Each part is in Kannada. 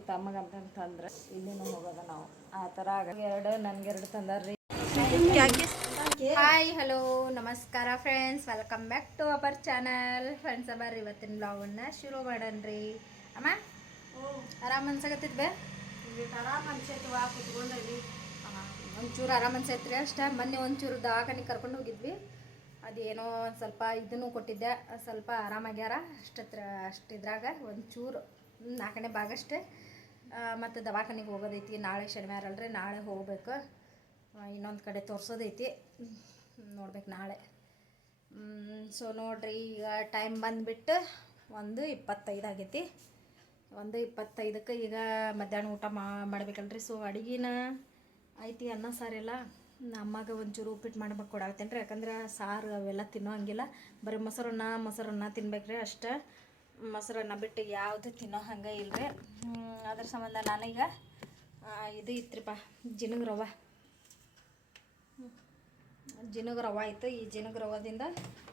ಹೋಗಿತ್ತು ಅಮ್ಮಗೆ ಅಂತಂದ್ರೆ ಇಲ್ಲಿನೂ ಹೋಗೋದ ನಾವು ಆ ಥರ ಎರಡು ನನಗೆರಡು ತಂದಾರ್ರಿ. ಹಾಯ್ ಹಲೋ ನಮಸ್ಕಾರ friends, welcome back to our channel. Friends ಬರ್ರಿ ಇವತ್ತಿನ ಬ್ಲಾಗನ್ನ ಶುರು ಮಾಡೋಣ್ರಿ. ಅಮ್ಮ ಆರಾಮ್ ಅನ್ಸಕತ್ತಿದ್ ಬೇ ಆರಾಮ್ ಅನ್ಸೈತಿ ವಾ ಕುತ್ಕೊಂಡ್ರಿ. ಒಂಚೂರು ಆರಾಮ್ ಅನ್ಸೈತ್ರಿ ಅಷ್ಟೇ. ಮೊನ್ನೆ ಒಂಚೂರು ದವಾಖಾನೆ ಕರ್ಕೊಂಡು ಹೋಗಿದ್ವಿ. ಅದೇನೋ ಒಂದು ಸ್ವಲ್ಪ ಇದನ್ನು ಕೊಟ್ಟಿದ್ದೆ, ಸ್ವಲ್ಪ ಆರಾಮಾಗ್ಯಾರ ಅಷ್ಟಿದ್ರಾಗ ಒಂಚೂರು 4ನೇ ಭಾಗ ಅಷ್ಟೇ. ಮತ್ತು ದವಾಖಾನೆಗೆ ಹೋಗೋದೈತಿ. ನಾಳೆ ಶನಿವಾರ ಅಲ್ರಿ, ನಾಳೆ ಹೋಗ್ಬೇಕು. ಇನ್ನೊಂದು ಕಡೆ ತೋರಿಸೋದೈತಿ, ನೋಡ್ಬೇಕು ನಾಳೆ. ಸೊ ನೋಡ್ರಿ, ಈಗ ಟೈಮ್ ಬಂದುಬಿಟ್ಟು 1:25 ಆಗೈತಿ. 1:25ಕ್ಕೆ ಈಗ ಮಧ್ಯಾಹ್ನ ಊಟ ಮಾಡ್ಬೇಕಲ್ರಿ. ಸೊ ಅಡುಗೆನ ಐತಿ, ಅನ್ನ ಸಾರೆಲ್ಲ. ಅಮ್ಮಗೆ ಒಂಚೂರು ಉಪ್ಪಿಟ್ಟು ಮಾಡ್ಬೇಕು ಕೊಡಾಕತ್ತೇನೆ ರೀ. ಯಾಕಂದ್ರೆ ಸಾರು ಅವೆಲ್ಲ ತಿನ್ನೋ ಹಂಗಿಲ್ಲ, ಬರೀ ಮೊಸರನ್ನ ತಿನ್ಬೇಕ್ರಿ ಅಷ್ಟೇ. ಮೊಸರನ್ನ ಬಿಟ್ಟು ಯಾವುದು ತಿನ್ನೋ ಹಂಗೆ ಇಲ್ಲರಿ. ಅದ್ರ ಸಂಬಂಧ ನಾನೀಗ ಇದು ಇತ್ರಿಪ್ಪ, ಜಿನಗ ರವೆ ಇತ್ತು. ಈ ಜಿನಗ ರವದಿಂದ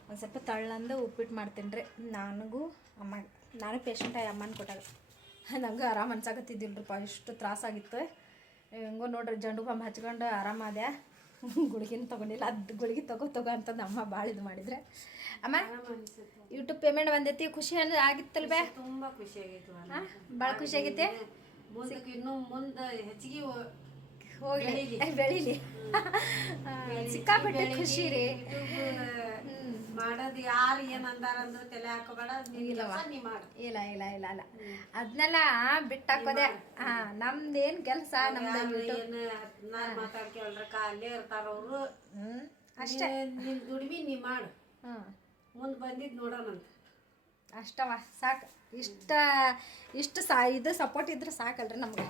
ಒಂದು ಸ್ವಲ್ಪ ತಳ್ಳಂದು ಉಪ್ಪಿಟ್ಟು ಮಾಡ್ತೀನಿ ರೀ. ನಾನು ಪೇಷಂಟ್ ಅಮ್ಮನ ಕೊಟ್ಟಾಗ ನನಗೂ ಆರಾಮ್ ಅನ್ಸಾಕತ್ತಿದ್ದಿಲ್ರಿಪ್ಪ, ಇಷ್ಟು ತ್ರಾಸಾಗಿತ್ತು. ಹೆಂಗೋ ನೋಡ್ರಿ, ಜಂಡು ಬಾಂಬ್ ಹಚ್ಕೊಂಡು ಆರಾಮಾದೆ. ಗುಳಿಗಿನ ತೊಗೊಂಡಿಲ್ಲ, ಅದು ಗುಳಿಗೆ ತಗೋ ಅಂತಂದು ಅಮ್ಮ ಭಾಳ ಇದು ಮಾಡಿದ್ರೆ. ಅಮ್ಮ ಯೂಟ್ಯೂಬ್ ಪೇಮೆಂಟ್ ಬಂದೈತಿ, ಖುಷಿ ಆಗಿತ್ತಲ್ ಬೇ? ತುಂಬ ಖುಷಿ ಆಗೈತಿ, ಭಾಳ ಖುಷಿ ಆಗೈತೆ. ಮುಂದಕ್ಕೆ ಇನ್ನೂ ಮುಂದೆ ಹೆಚ್ಚಿಗೆ ಹೋಗಿ ಬೆಳೀಲಿ. ಸಿಕ್ಕಾಪಟ್ಟೆ ಖುಷಿ ರೀ. ಮಾಡೋದು ಯಾರು ಏನಂದಾರ ಅಂದ್ರೆ ತಲೆ ಹಾಕೋಬೇಡ, ಇಲ್ಲ ಅದನ್ನೆಲ್ಲ ಬಿಟ್ಟಾಕೋದೆ. ನಮ್ದೇನ್ ಕೆಲಸ, ನಮ್ದು ಮಾತಾಡ್ಕೊಳ್ರ ಅಲ್ಲೇ ಇರ್ತಾರ ಅವರು. ಅಷ್ಟೇ, ನಿನ್ ದುಡಿಮೆ ನೀ ಮಾಡು, ಮುಂದೆ ಬಂದಿದ್ದು ನೋಡೋಣಂತ ಅಷ್ಟವ ಸಾಕು. ಇಷ್ಟು ಇದು ಸಪೋರ್ಟ್ ಇದ್ರೆ ಸಾಕಲ್ರಿ ನಮ್ಗೆ.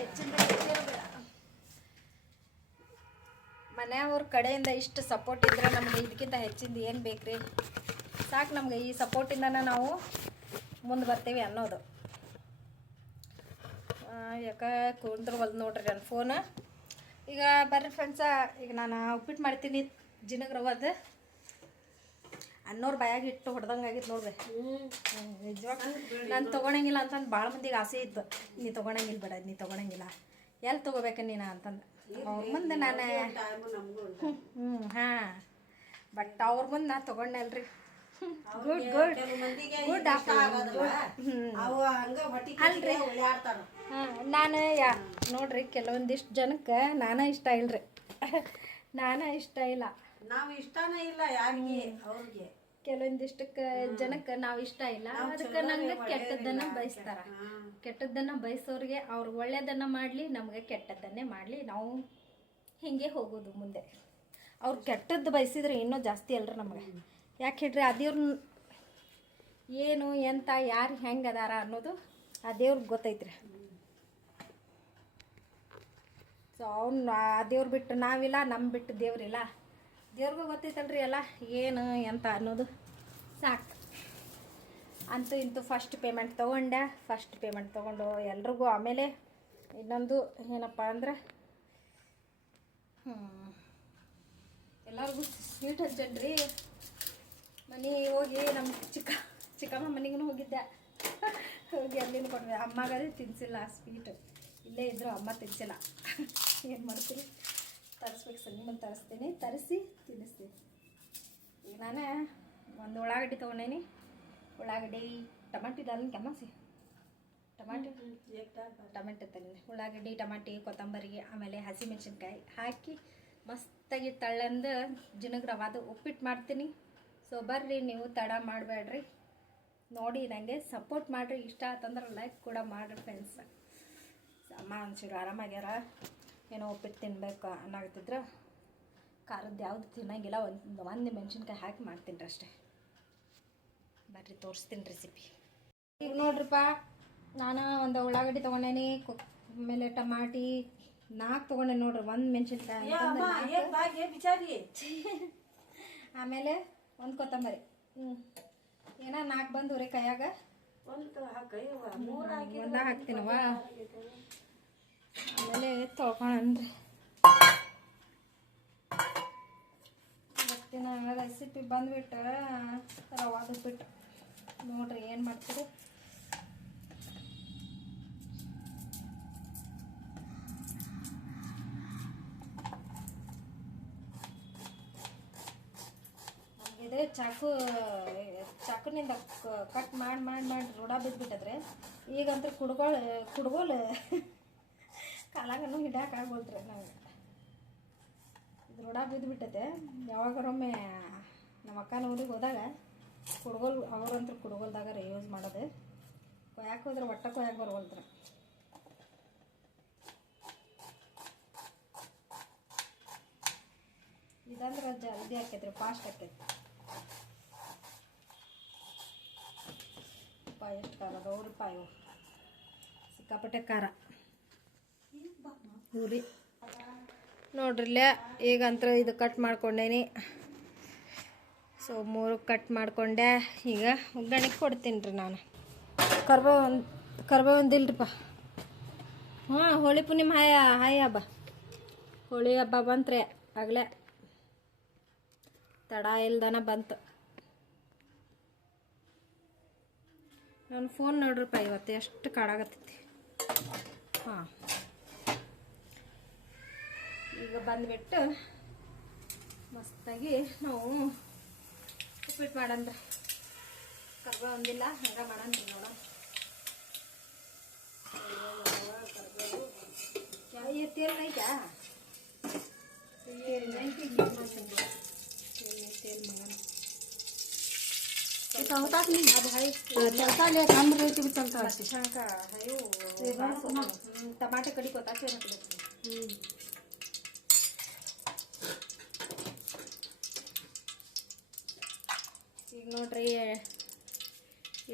ಹೆಚ್ಚಿನ ಮನೆಯವ್ರ ಕಡೆಯಿಂದ ಇಷ್ಟು ಸಪೋರ್ಟ್ ಇದ್ರೆ ನಮ್ಗೆ ಇದಕ್ಕಿಂತ ಹೆಚ್ಚಿಂದ ಏನು ಬೇಕ್ರಿ? ಸಾಕು ನಮ್ಗೆ. ಈ ಸಪೋರ್ಟಿಂದನೇ ನಾವು ಮುಂದೆ ಬರ್ತೀವಿ ಅನ್ನೋದು. ಯಾಕೆ ಕುಂದ್ರವಲ್ದು ನೋಡ್ರಿ ನನ್ನ ಫೋನ್. ಈಗ ಬರ್ರಿ ಫ್ರೆಂಡ್ಸ, ಈಗ ನಾನು ಉಪ್ಪಿಟ್ಟು ಮಾಡ್ತೀನಿ ಜಿನಗ ರವದ್ದು. ಅನ್ನೋರು ಬಾಯಾಗಿ ಇಟ್ಟು ಹೊಡೆದಂಗೆ ಆಗಿತ್ತು ನೋಡ್ರಿ. ನಿಜವಾಗ ನಾನು ತೊಗೊಳಂಗಿಲ್ಲ ಅಂತಂದು ಭಾಳ ಮಂದಿಗೆ ಆಸೆ ಇತ್ತು. ನೀ ತೊಗೊಳಂಗಿಲ್ಲ ಎಲ್ಲಿ ತೊಗೋಬೇಕು ನೀನು ಅಂತಂದು. ಅವ್ರ ಮುಂದೆ ನಾನು ಹಾಂ, ಬಟ್ ಅವ್ರ ಮುಂದೆ ನಾನು ತೊಗೊಂಡೆ ಅಲ್ರಿ. ಗುಡ್ ಅಲ್ರಿ. ಹಾಂ, ನಾನು ನೋಡ್ರಿ, ಕೆಲವೊಂದಿಷ್ಟು ಜನಕ್ಕೆ ನಾನೇ ಇಷ್ಟ ಇಲ್ರಿ. ಇಷ್ಟ ಇಲ್ಲ, ನಾವು ಇಷ್ಟನೇ ಇಲ್ಲ ಯಾರಿಗೆ, ಅವ್ರಿಗೆ ಕೆಲವೊಂದಿಷ್ಟಕ್ಕೆ ಜನಕ್ಕೆ ನಾವು ಇಷ್ಟ ಇಲ್ಲ. ಅದಕ್ಕೆ ನಂಗೆ ಕೆಟ್ಟದ್ದನ್ನು ಬಯಸ್ತಾರ. ಕೆಟ್ಟದ್ದನ್ನು ಬಯಸೋರಿಗೆ ಅವ್ರಿಗೆ ಒಳ್ಳೆಯದನ್ನು ಮಾಡಲಿ, ನಮಗೆ ಕೆಟ್ಟದ್ದನ್ನೇ ಮಾಡಲಿ, ನಾವು ಹೀಗೆ ಹೋಗೋದು ಮುಂದೆ. ಅವ್ರು ಕೆಟ್ಟದ್ದು ಬಯಸಿದ್ರೆ ಇನ್ನೂ ಜಾಸ್ತಿ ಅಲ್ರಿ ನಮಗೆ. ಯಾಕೆ ಹೇಳ್ರಿ, ಆ ದೇವ್ರ ಏನು ಎಂತ ಯಾರು ಹೆಂಗೆ ಅದಾರ ಅನ್ನೋದು ಆ ದೇವ್ರಿಗೆ ಗೊತ್ತೈತ್ರಿ. ಸೊ ಆ ದೇವ್ರು ಬಿಟ್ಟು ನಾವಿಲ್ಲ, ನಮ್ಮ ಬಿಟ್ಟು ದೇವ್ರಿಲ್ಲ. ದೇವ್ರಿಗೂ ಗೊತ್ತೈತಲ್ರಿ ಎಲ್ಲ ಏನು ಎಂತ ಅನ್ನೋದು. ಸಾಕು. ಅಂತೂ ಇಂತೂ ಫಸ್ಟ್ ಪೇಮೆಂಟ್ ತೊಗೊಂಡು ಎಲ್ರಿಗೂ ಆಮೇಲೆ ಇನ್ನೊಂದು ಏನಪ್ಪ ಅಂದ್ರೆ ಎಲ್ಲರಿಗೂ ಸ್ವೀಟ್ ಹಚ್ಚಣ್ರಿ. ಮನೆಗೆ ಹೋಗಿ ನಮ್ಮ ಚಿಕ್ಕಮ್ಮ ಮನೆಗೂ ಹೋಗಿದ್ದೆ. ಹೋಗಿ ಅಲ್ಲಿನ ಕೊಡ್ರಿ. ಅಮ್ಮಗದೇ ತಿನ್ಸಿಲ್ಲ ಸ್ವೀಟ್. ಇಲ್ಲೇ ಇದ್ದರು, ಅಮ್ಮ ತಿನ್ಸಿಲ್ಲ. ಏನು ಮಾಡ್ತೀರಿ, ತರಿಸ್ಬೇಕು. ನಿಮ್ಮನ್ನು ತರಿಸ್ತೀನಿ, ತರಿಸಿ ತಿನ್ನಿಸ್ತೀನಿ. ಈಗ ನಾನು ಒಂದು ಉಳ್ಳಾಗಡ್ಡಿ ತೊಗೊಂಡೇನಿ. ಉಳ್ಳಾಗಡ್ಡಿ ಟಮಾಟಿ ದಾಲಿನ ಕೆಮ್ಮಸಿ ಟಮಾಟೆ ತಂದೆ. ಉಳ್ಳಾಗಡ್ಡಿ, ಟಮಾಟಿ, ಕೊತ್ತಂಬರಿ, ಆಮೇಲೆ ಹಸಿಮೆಣಸಿನ್ಕಾಯಿ ಹಾಕಿ ಮಸ್ತಾಗಿ ತಳ್ಳಂದು ಜಿನಗ ರವಾದ ಉಪ್ಪಿಟ್ಟು ಮಾಡ್ತೀನಿ. ಸೊ ಬರ್ರಿ, ನೀವು ತಡ ಮಾಡಬೇಡ್ರಿ, ನೋಡಿ ನನಗೆ ಸಪೋರ್ಟ್ ಮಾಡಿರಿ. ಇಷ್ಟ ಆತಂದ್ರೆ ಲೈಕ್ ಕೂಡ ಮಾಡಿರಿ ಫ್ರೆಂಡ್ಸ್. ಅಮ್ಮ ಒಂಚೂರು ಆರಾಮಾಗ್ಯಾರ. ಏನೋ ಉಪ್ಪಿಟ್ಟು ತಿನ್ಬೇಕು ಅನ್ನಾಗತ್ತಿದ್ರೆ ಖಾರದ್ದು ಯಾವುದು ತಿನ್ನಂಗಿಲ್ಲ. ಒಂದು ಮೆಣಸಿನ್ಕಾಯಿ ಹಾಕಿ ಮಾಡ್ತೀನಿ ರೀ ಅಷ್ಟೇ. ಬರ್ರಿ ತೋರಿಸ್ತೀನಿ ರೆಸಿಪಿ. ಈಗ ನೋಡ್ರಿಪ್ಪ, ನಾನು ಒಂದು ಉಳ್ಳಾಗಡ್ಡಿ ತೊಗೊಂಡೇನಿ, ಆಮೇಲೆ ಟಮಾಟಿ 4 ತೊಗೊಂಡೆ ನೋಡ್ರಿ. 1 ಮೆಣಸಿನ್ಕಾಯಿ, ಆಮೇಲೆ 1 ಕೊತ್ತಂಬರಿ. ಏನೋ 4 ಬಂದು ರೀ ಕೈಯಾಗ. ಒಂದ ಹಾಕ್ತೀನವ. ಆಮೇಲೆ ತೊಳ್ಕೊಳನ್ರಿ. ಇವತ್ತಿನ ರೆಸಿಪಿ ಬಂದ್ಬಿಟ್ಟು ರವಾದ ಉಪ್ಪಿಟ್ಟು. ನೋಡ್ರಿ ಏನು ಮಾಡ್ತೀರಿ. ಅದೇ ಚಾಕುನಿಂದ ಕಟ್ ಮಾಡಿ ರೂಢ ಬಿದ್ದುಬಿಟ್ಟದ್ರೆ ಈಗಂತೂ ಕುಡ್ಗೋಲು ಕಾಲಾಗನು ಹಿಡಕ್ಕಾಗೋಲ್ರಿ ನಮ್ಗೆ. ಇದು ರೂಢ ಬಿದ್ದುಬಿಟ್ಟೈತೆ. ಯಾವಾಗರೊಮ್ಮೆ ನಮ್ಮ ಅಕ್ಕನ ಊರಿಗೆ ಹೋದಾಗ ಅವರಂತೂ ಕುಡ್ಗೋಲ್ದಾಗ ಯೂಸ್ ಮಾಡೋದು. ಕೊಯ್ಯಾಕೆ ಹೋದ್ರೆ ಒಟ್ಟ ಕೊಯ್ಯಾಕೆ ಬರವಲ್ದ್ರಿ. ಇದಂದ್ರೆ ಜಲ್ದಿ ಆಕೈತ್ರಿ, ಫಾಸ್ಟ್ ಆಕೈತಿ. ಎಷ್ಟು ಖಾರ ಅದಾವ ರೂಪಾಯಿ, ಸಿಕ್ಕಾಪಟ್ಟೆ ಖಾರ ಊರಿ ನೋಡ್ರಿಲ್ಲ. ಈಗಂತ್ರ ಇದು ಕಟ್ ಮಾಡ್ಕೊಂಡೇನಿ. ಸೊ 3 ಕಟ್ ಮಾಡ್ಕೊಂಡೆ. ಈಗ ಒಗ್ಗರಣೆಗೆ ಕೊಡ್ತೀನಿ ರೀ ನಾನು. ಕರ್ಬೇವು ಒಂದಿಲ್ರಿಪ್ಪ. ಹಾಂ, ಹೋಳಿ ಪೂರ್ಣಿಮೆ ಹಾಯ್ ಹಬ್ಬ. ಹೋಳಿ ಹಬ್ಬ ಬಂತ್ರಿ ಆಗಲೇ, ತಡ ಇಲ್ದನ ಬಂತು. ನನ್ನ ಫೋನ್ ನೋಡ್ರಿಪ್ಪ ಇವತ್ತು ಎಷ್ಟು ಕಾಡಾಗತ್ತೈತಿ. ಹಾಂ, ಈಗ ಬಂದುಬಿಟ್ಟು ಮಸ್ತಾಗಿ ನಾವು ಉಪ್ಪಿಟ್ಟು ಮಾಡಂದ್ರೆ ಕರ್ಬೇವು ಒಂದಿಲ್ಲ, ಹಂಗೆ ಮಾಡಂದ್ರಿ ನೋಡೋಣ. तेल नहीं क्या? तेल नहीं कि तेल मंगाना तो होता नहीं। अब भाई चलता ले कम रेट भी चलता है। अच्छा का है वो टमाटर कड़ी को ताचे ना। ಈಗ ನೋಡ್ರಿ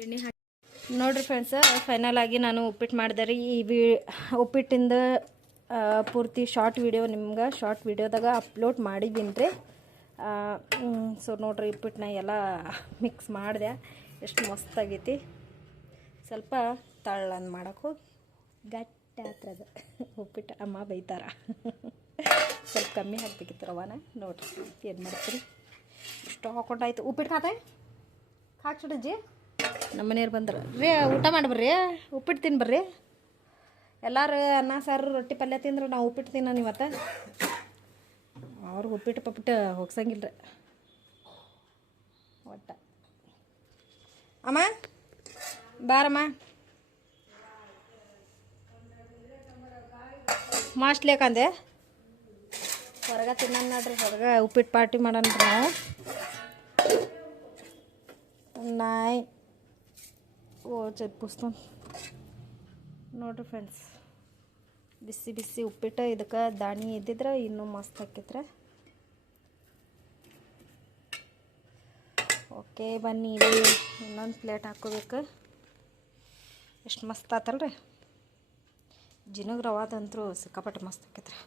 ಎಣ್ಣೆ ಹಾಕಿ ನೋಡ್ರಿ ಫ್ರೆಂಡ್ಸ್, ಫೈನಲ್ ಆಗಿ ನಾನು ಉಪ್ಪಿಟ್ಟು ಮಾಡಿದೆ ರೀ. ಈ ಉಪ್ಪಿಟ್ಟಿಂದ ಪೂರ್ತಿ ಶಾರ್ಟ್ ವಿಡಿಯೋ ನಿಮ್ಗೆ ಶಾರ್ಟ್ ವಿಡಿಯೋದಾಗ ಅಪ್ಲೋಡ್ ಮಾಡಿದ್ದೀನಿ ರೀ. ಸೊ ನೋಡ್ರಿ, ಉಪ್ಪಿಟ್ಟನ್ನ ಎಲ್ಲ ಮಿಕ್ಸ್ ಮಾಡಿದೆ, ಎಷ್ಟು ಮಸ್ತಾಗೈತಿ. ಸ್ವಲ್ಪ ತಳ್ಳಂದು ಮಾಡೋಕೆ ಹೋಗಿ ಗಟ್ಟಿ ಆಗ್ತದ ಉಪ್ಪಿಟ್ಟು. ಅಮ್ಮ ಬೈತಾರ, ಸ್ವಲ್ಪ ಕಮ್ಮಿ ಹಾಕ್ಬೇಕಿತ್ತು ರವಾನ. ನೋಡ್ರಿ ಏನು ಮಾಡ್ತೀರಿ, ಇಷ್ಟು ಹಾಕೊಂಡಾಯ್ತು. ಉಪ್ಪಿಟ್ಟು ಖಾತೆ ಹಾಕ್ಸಿಡಜ್ಜಿ. ನಮ್ಮ ಮನೆಯವ್ರು ಬಂದ್ರೆ ರೀ, ಊಟ ಮಾಡಿ ಬರ್ರಿ, ಉಪ್ಪಿಟ್ಟು ತಿನ್ನು ಬರ್ರಿ. ಎಲ್ಲರೂ ಅನ್ನ ಸಾರು ರೊಟ್ಟಿ ಪಲ್ಯ ತಿಂದ್ರೆ ನಾವು ಉಪ್ಪಿಟ್ಟು ತಿನ್ನೋಣ ಇವತ್ತು. ಅವ್ರಿಗೆ ಉಪ್ಪಿಟ್ಟು ಪಪ್ಪಿಟ್ಟು ಹೋಗ್ಸಂಗಿಲ್ಲ ರೀ ಒಟ್ಟು. ಅಮ್ಮ ಬಾರಮ್ಮ, ಮಾಸ್ಟ್ಲೇಕಂದೆ ಹೊರಗೆ ತಿನ್ನೋಣ ನೋಡ್ರಿ. ಹೊರಗೆ ಉಪ್ಪಿಟ್ಟು ಪಾರ್ಟಿ ಮಾಡೋಣ ನಾವು. ನಾಯಿ ಓ ಪುಸ್ತಕ ನೋಡ್ರಿ ಫ್ರೆಂಡ್ಸ್, ಬಿಸಿ ಬಿಸಿ ಉಪ್ಪಿಟ್ಟು. ಇದಕ್ಕೆ ದಾಣಿ ಇದ್ದಿದ್ರೆ ಇನ್ನೂ ಮಸ್ತ್ ಹಾಕಿದ್ರೆ. ಓಕೆ ಬನ್ನಿ, ಇನ್ನೊಂದು ಪ್ಲೇಟ್ ಹಾಕೋಬೇಕು. ಎಷ್ಟು ಮಸ್ತ್ ಆತಲ್ರಿ. ಜಿನಗ್ ರವಾದಂತರೂ ಸಿಕ್ಕಾಪಟ್ಟೆ ಮಸ್ತ್ ಹಾಕಿದ್ರೆ.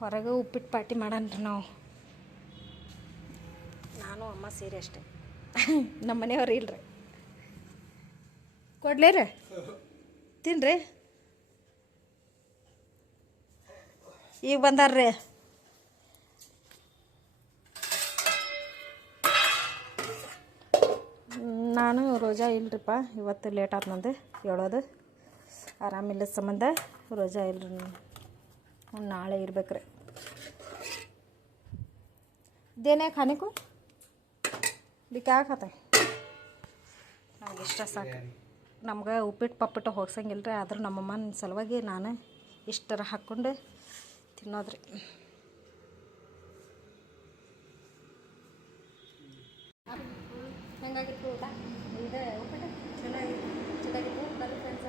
ಹೊರಗೆ ಉಪ್ಪಿಟ್ಟು ಪಾರ್ಟಿ ಮಾಡೋಣ ನಾವು, ನಾನು ಅಮ್ಮ ಸೇರಿ ಅಷ್ಟೇ. ನಮ್ಮ ಮನೆಯವ್ರು ಇಲ್ರಿ. ಕೊಡ್ಲೇ ರೀ, ತಿನ್ರಿ. ಈಗ ಬಂದಾರ್ರಿ. ನಾನು ರೋಜಾ ಇಲ್ರಿಪ್ಪ, ಇವತ್ತು ಲೇಟ್ ಆಯ್ತು ನಂದು ಹೇಳೋದು. ಆರಾಮಿಲ್ಲದ ಸಂಬಂಧ ರೋಜಾ ಇಲ್ರಿ, ನಾಳೆ ಇರ್ಬೇಕ್ರಿ. ದೇನೆ ಖಾನೆಕು ಬಿ ಕ್ಯಾ ಖಾತೆ, ನಮ್ಗೆ ಇಷ್ಟ ಸಾಕು. ನಮ್ಗೆ ಉಪ್ಪಿಟ್ಟು ಪಪ್ಪಿಟ್ಟು ಹೋಗ್ಸಂಗಿಲ್ಲ ರೀ. ಆದರೂ ನಮ್ಮಮ್ಮನ ಸಲುವಾಗಿ ನಾನು ಇಷ್ಟರ ಹಾಕ್ಕೊಂಡು ತಿನ್ನೋದ್ರಿ. ಹೆಂಗಾಗಿತ್ತು ಊಟ? ಇದು ಉಪ್ಪಿಟ್ಟು ಚೆನ್ನಾಗಿತ್ತು, ಚೆನ್ನಾಗಿತ್ತು. ಬರೀ ಫ್ರೆಂಡ್ಸ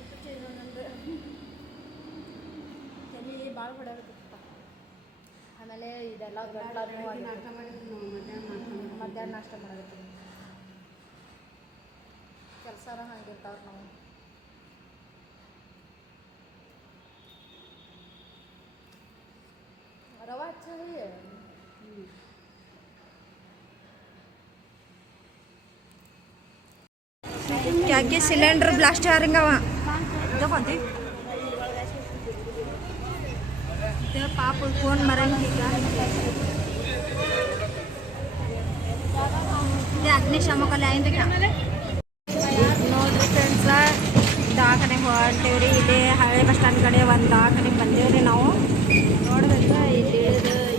ಉಪ್ಪಿಟ್ಟು ನಂದು ತಲೆ ಭಾಳ ಹೊಡೆಯಾಗುತ್ತಪ್ಪ. ಆಮೇಲೆ ಇದೆಲ್ಲ ಮಧ್ಯಾಹ್ನ ನಾಷ್ಟ ಮಾಡೋದು ಕೆಲಸನ ಹಂಗಿರ್ತಾವ್ರಿ ನಾವು. रवा अच्छा है। क्या क्या सिलेंडर ब्लास्ट आ रहा वहाँ देखो दे पाप कौन मरेंगे क्या दे अग्निशामक आएंगे क्या ನೋಡ್ರಿ ಫ್ರೆಂಡ್ಸ್, ದವಾಖಾನೆಗೆ ಹೊರಟೇವ್ರಿ. ಇಲ್ಲಿ ಹಳೆ ಬಸ್ ಸ್ಟ್ಯಾಂಡ್ ಕಡೆ ಒಂದು ದವಾಖಾನೆಗೆ ಬಂದೇವ್ರಿ ನಾವು. ನೋಡ್ಬೇಕು ಇಲ್ಲಿ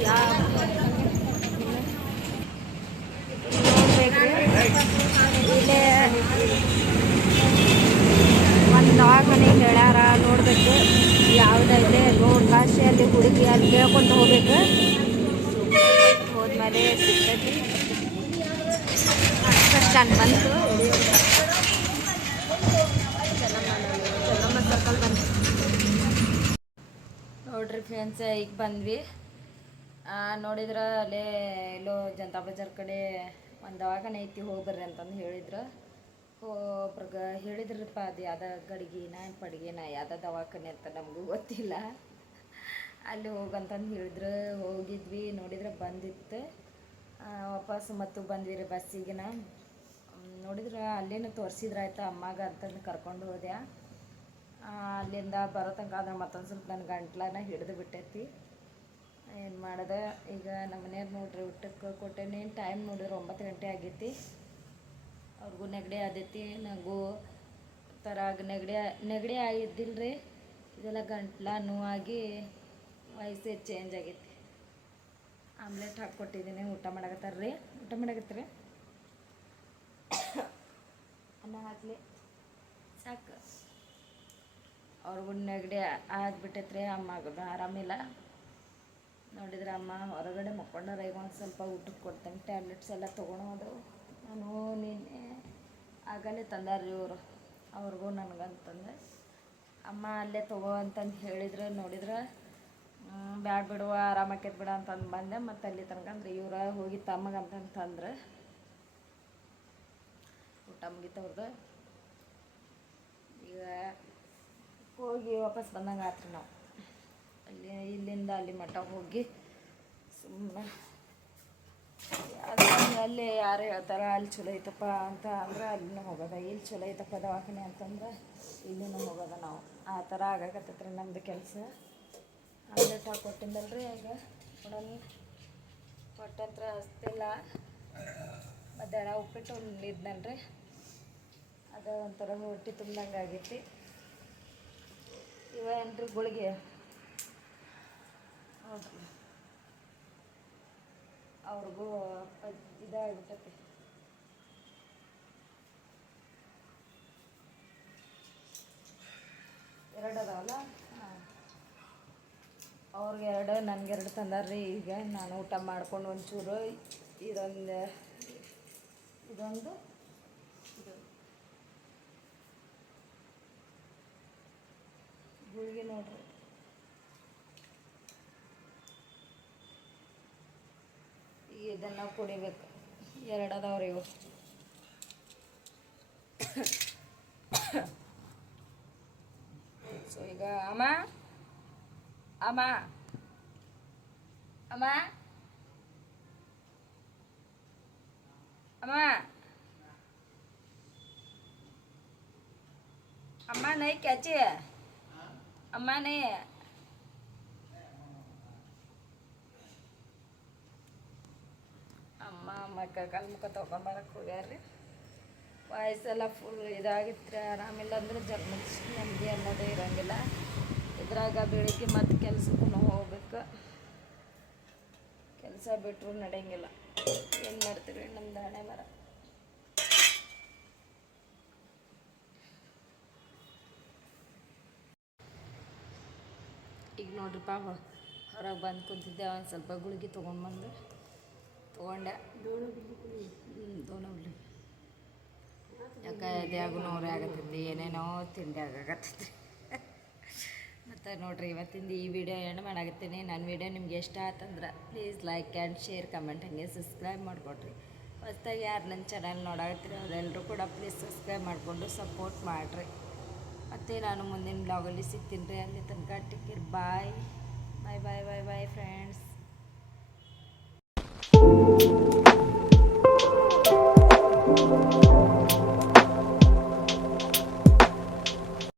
ಯಾವ ಇಲ್ಲೇ ಒಂದು ದವಾಖಾನೆ ಹೇಳ್ಯಾರ, ನೋಡ್ಬೇಕು ಯಾವುದೈತೆ ನೋಡಿ ಕಾಶಿ ಅಲ್ಲಿ ಹುಡುಗಿ ಅಲ್ಲಿ ಕೇಳ್ಕೊಂಡು ಹೋಗ್ಬೇಕು. ಹೋದ್ಮೇಲೆ ಸಿಗ್ತೈತಿ. ಬಸ್ ಸ್ಟ್ಯಾಂಡ್ ಬಂತು, ಚೆನ್ನಮ್ಮ ಸರ್ಕಲ್ ಬಂತು ನೋಡ್ರಿ ಫ್ರೆಂಡ್ಸ್. ಈಗ ಬಂದ್ವಿ. ನೋಡಿದ್ರೆ ಅಲ್ಲೇ ಎಲ್ಲೋ ಜನತಾ ಬಜಾರ್ ಕಡೆ ಒಂದು ದವಾಖಾನೆ ಐತಿ, ಹೋಗ್ಬರ್ರಿ ಅಂತಂದು ಹೇಳಿದ್ರು. ಒಬ್ರಿಗೆ ಹೇಳಿದ್ರಪ್ಪ, ಅದು ಯಾವ್ದು ಗಡಿಗೆನ ಪಡಿಗೆನ ಯಾವ್ದು ದವಾಖಾನೆ ಅಂತ ನಮಗೂ ಗೊತ್ತಿಲ್ಲ. ಅಲ್ಲಿ ಹೋಗಂತಂದು ಹೇಳಿದ್ರು. ಹೋಗಿದ್ವಿ, ನೋಡಿದ್ರೆ ಬಂದಿತ್ತು. ವಾಪಸ್ ಮತ್ತು ಬಂದ್ವಿ ರೀ ಬಸ್ಸಿಗೆನ. ನೋಡಿದ್ರೆ ಅಲ್ಲೇನು ತೋರಿಸಿದ್ರಾಯ್ತು ಅಮ್ಮಗೆ ಅಂತಂದು ಕರ್ಕೊಂಡು ಹೋದೆ. ಅಲ್ಲಿಂದ ಬರೋ ತನಕ ಆದ್ರೆ ಮತ್ತೊಂದು ಸ್ವಲ್ಪ ನನ್ನ ಗಂಟ್ಲನ ಹಿಡಿದು ಬಿಟ್ಟೈತಿ. ಏನು ಮಾಡೋದು ಈಗ ನಮ್ಮ ಮನೆಯವ್ರು ನೋಡ್ರಿ ಊಟಕ್ಕೆ ಕೊಟ್ಟೇನೆ. ಟೈಮ್ ನೋಡಿದ್ರೆ 9 ಗಂಟೆ ಆಗೈತಿ. ಅವ್ರಿಗೂ ನೆಗಡಿ ಆದೈತಿ, ನನಗೂ ತರಾಗ ನೆಗಡಿ ಆಗಿದ್ದಿಲ್ಲ ರೀ. ಇದೆಲ್ಲ ಗಂಟ್ಲ ನೋವಾಗಿ ವಯಸ್ಸೇ ಚೇಂಜ್ ಆಗೈತಿ. ಆಮ್ಲೆಟ್ ಹಾಕ್ಕೊಟ್ಟಿದ್ದೀನಿ, ಊಟ ಮಾಡಕತ್ತಾರ್ರಿ. ಊಟ ಮಾಡಕತ್ತೀರಿ? ಅನ್ನ ಹಾಕಲಿ ಸಾಕು. ಅವ್ರಿಗೂ ನೆಗಡಿ ಆಗಿಬಿಟ್ಟೈತ್ರಿ. ಅಮ್ಮಗೂ ಆರಾಮಿಲ್ಲ. ನೋಡಿದ್ರೆ ಅಮ್ಮ ಹೊರಗಡೆ ಮಕ್ಕೊಂಡಾರ. ಈಗ ಒಂದು ಸ್ವಲ್ಪ ಊಟಕ್ಕೆ ಕೊಡ್ತೇನೆ. ಟ್ಯಾಬ್ಲೆಟ್ಸ್ ಎಲ್ಲ ತೊಗೊಳೋದು. ನಾನು ನಿನ್ನೆ ಆಗಲೇ ತಂದಾರ್ರಿ ಇವರು, ಅವ್ರಿಗೂ ನನಗಂತಂದೆ. ಅಮ್ಮ ಅಲ್ಲೇ ತಗೋ ಅಂತಂದು ಹೇಳಿದ್ರೆ, ನೋಡಿದ್ರೆ ಬ್ಯಾಡ ಬಿಡುವ ಆರಾಮಾಕೈತೆ ಬಿಡ ಅಂತಂದು ಬಂದೆ. ಮತ್ತು ಅಲ್ಲಿ ತನಕ ಅಂದ್ರೆ ಇವ್ರ ಹೋಗಿ ತಮ್ಮಗಂತಂದ್ರೆ ಊಟ ಮುಗಿತವ್ರದ್ದು. ಈಗ ಹೋಗಿ ವಾಪಸ್ ಬಂದಂಗೆ ಆತ್ರಿ ನಾವು. ಇಲ್ಲಿಂದ ಅಲ್ಲಿ ಮಠ ಹೋಗಿ ಸುಮ್ಮನೆ ಅಲ್ಲಿ ಯಾರು ಹೇಳ್ತಾರೆ ಅಲ್ಲಿ ಚಲೋ ಐತಪ್ಪ ಅಂತ ಅಂದ್ರೆ ಅಲ್ಲಿನೂ ಹೋಗೋದ, ಇಲ್ಲಿ ಚಲೋ ಐತಪ್ಪ ದವಾಖಾನೆ ಅಂತಂದ್ರೆ ಇಲ್ಲಿನೂ ಹೋಗೋದ. ನಾವು ಆ ಥರ ಆಗಾಕತ್ತೈತ್ರಿ ನಮ್ಮದು ಕೆಲಸ. ಆಮ್ಲೆಟ್ ಹಾಕ್ಕೊಟ್ಟಿದ್ದಲ್ರಿ, ಈಗ ಕೊಡೋಣ ಕೊಟ್ಟಂತ್ರ ಹಸ್ತಿಲ್ಲ. ಮಧ್ಯಾಹ್ನ ಉಪ್ಪಿಟ್ಟು ಇದ್ನಲ್ರಿ, ಅದು ಒಂಥರ ಹೊಟ್ಟೆ ತುಂಬ್ದಂಗೆ ಆಗೈತಿ. ಇವೇನ್ರಿ ಗುಳಿಗೆ ನೋಡ್ರಿ, ಅವ್ರಿಗೂ ಇದಾಗಿಬಿಟ್ಟೈತಿ. ಎರಡು ಅದಾವಲ್ಲ, ಅವ್ರಿಗೆ 2 ನನಗೆ 2 ತಂದಾರ್ರಿ. ಈಗ ನಾನು ಊಟ ಮಾಡ್ಕೊಂಡು ಒಂಚೂರು ಇದೊಂದು ಇದು ಗುಳಿಗೆ ನೋಡ್ರಿ. ಇದನ್ನು ಕುಡಿಬೇಕು. 2 ಅದಾವ್ರಿ ಇವು. ಸೊ ಈಗ ಅಮ್ಮ ಅಮ್ಮ ಅಮ್ಮ ಅಮ್ಮ ಅಮ್ಮ ನೈ ಕ್ಯಾಚಿ ಅಮ್ಮ ನೈ ಅಮ್ಮ ಕಲ್ ಮುಖ ತೊಗೊಂಬರಕ್ಕೆ ಹೋಗ್ಯಾರ್ರಿ. ವಯಸ್ಸೆಲ್ಲ ಫುಲ್ ಇದಾಗಿತ್ತು ರೀ. ಆರಾಮಿಲ್ಲ ಅಂದ್ರೆ ಜರ್ಮನ್ಸ್ ನಮಗೆ ಅನ್ನೋದೇ ಇರೋಂಗಿಲ್ಲ. ಇದ್ರಾಗ ಬೆಳಿಗ್ಗೆ ಮತ್ತು ಕೆಲ್ಸಕ್ಕೂ ಹೋಗ್ಬೇಕು. ಕೆಲಸ ಬಿಟ್ಟರು ನಡೆಯಂಗಿಲ್ಲ. ಏನು ಮಾಡ್ತೀವಿ ನಮ್ದು ಹಣೆ ಬರ. ಈಗ ನೋಡ್ರಿಪ್ಪ ಹೊರಗೆ ಬಂದು ಕುಂತಿದ್ದೆ. ಒಂದು ಸ್ವಲ್ಪ ಗುಳಿಗೆ ತೊಗೊಂಡೆ. ದೋಣಬ್ಲಿ ಯಾಕೆ ಎದೆಯಾಗೂ ನೋವೇ ಆಗತ್ತೈತಿ, ಏನೇನೋ ತಿಂಡಿ ಆಗಾಕತ್ತೈತಿ. ಮತ್ತು ನೋಡಿರಿ ಇವತ್ತಿಂದ ಈ ವಿಡಿಯೋ ಎಂಡ್ ಮಾಡಾಕತ್ತೀನಿ. ನನ್ನ ವಿಡಿಯೋ ನಿಮ್ಗೆ ಇಷ್ಟ ಆತಂದ್ರೆ please like and share, comment, ಹಾಗೆ ಸಬ್ಸ್ಕ್ರೈಬ್ ಮಾಡಿಕೊಡ್ರಿ. ಹೊಸ್ದಾಗಿ ಯಾರು ನನ್ನ ಚಾನಲ್ ನೋಡಾಕತ್ತೀರಿ ಅವರೆಲ್ಲರೂ ಕೂಡ ಪ್ಲೀಸ್ ಸಬ್ಸ್ಕ್ರೈಬ್ ಮಾಡಿಕೊಂಡು ಸಪೋರ್ಟ್ ಮಾಡಿರಿ. ಮತ್ತು ನಾನು ಮುಂದಿನ ಬ್ಲಾಗಲ್ಲಿ ಸಿಗ್ತೀನಿ ರೀ. ಅಲ್ಲಿ ತನಕ ಟೇಕ್ ಕೇರ್. ಬಾಯ್ ಬಾಯ್ ಬಾಯ್ ಬಾಯ್ ಬಾಯ್ ಫ್ರೆಂಡ್ಸ್.